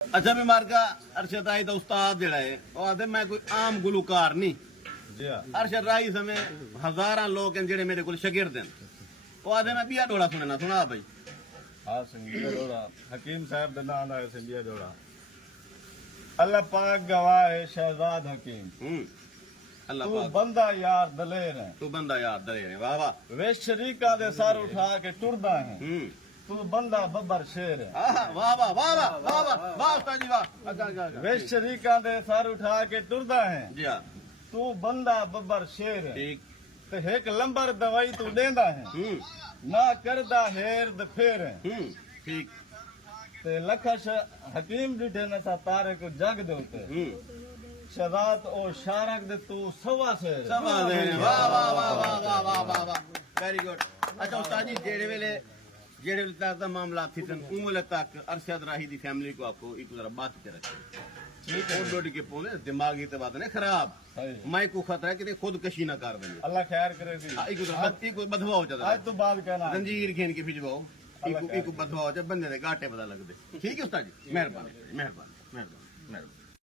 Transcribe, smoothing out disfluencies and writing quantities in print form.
अच्छा भी मार का अरशद राही दा उस्ताद जेड़ा है वो आदे मैं कोई आम गुलकार नहीं जी हाँ। अरशद राही समें हजारां लोग हैं जेड़े मेरे को शागिर्द हैं वो आदे मैं बिया डोड़ा सुनना सुना भाई हाँ संगीत जोड़ा हकीम साहब का नाम है संगीत जोड़ा अल्लाह पाक गवाह है शहजाद हकीम अल्लाह तू पाक बंदा यार दलेर है तू बंदा यार दलेर है वाह वाह वे शरीका दे सर उठा के टुरदा है तू बंदा बब्बर शेर है वाह वाह वाह वाह वाह वाह वाह उस्ताद जी वाह अच्छा अच्छा वे शरीका दे सर उठा के टुरदा है जी हाँ तू बंदा बब्बर शेर है ठीक ते एक लंबर दवाई तू देंदा है ना करदा हेर द फेर है ठीक ते लखश हकीम डिठे न सा तारे को जग दे उते शहजाद ओ शारक दे तू सवा शेर है। सवा दे वाह वाह वाह वाह वाह वाह वाह वाह वेरी गुड अच्छा उस्ताद जी जेड़े वेले तक का मामला थी तन उमले तक अरशद राही दी फैमिली को आपको एक जरा बात के रखे ठीक है डोड के पोने दिमागी ते बात नहीं खराब मैं को खतरा है कि खुदकशी ना कर देंगे अल्लाह खैर करे सी एक जरा एक बधवा हो जाता आज तो बात कहना जंजीर खेन के भिजवाओ एक बधवा हो जाए बंदे दे घाटे पता लगदे ठीक है उस्ताद जी मेहरबानी मेहरबानी मेहरबानी मेहरबानी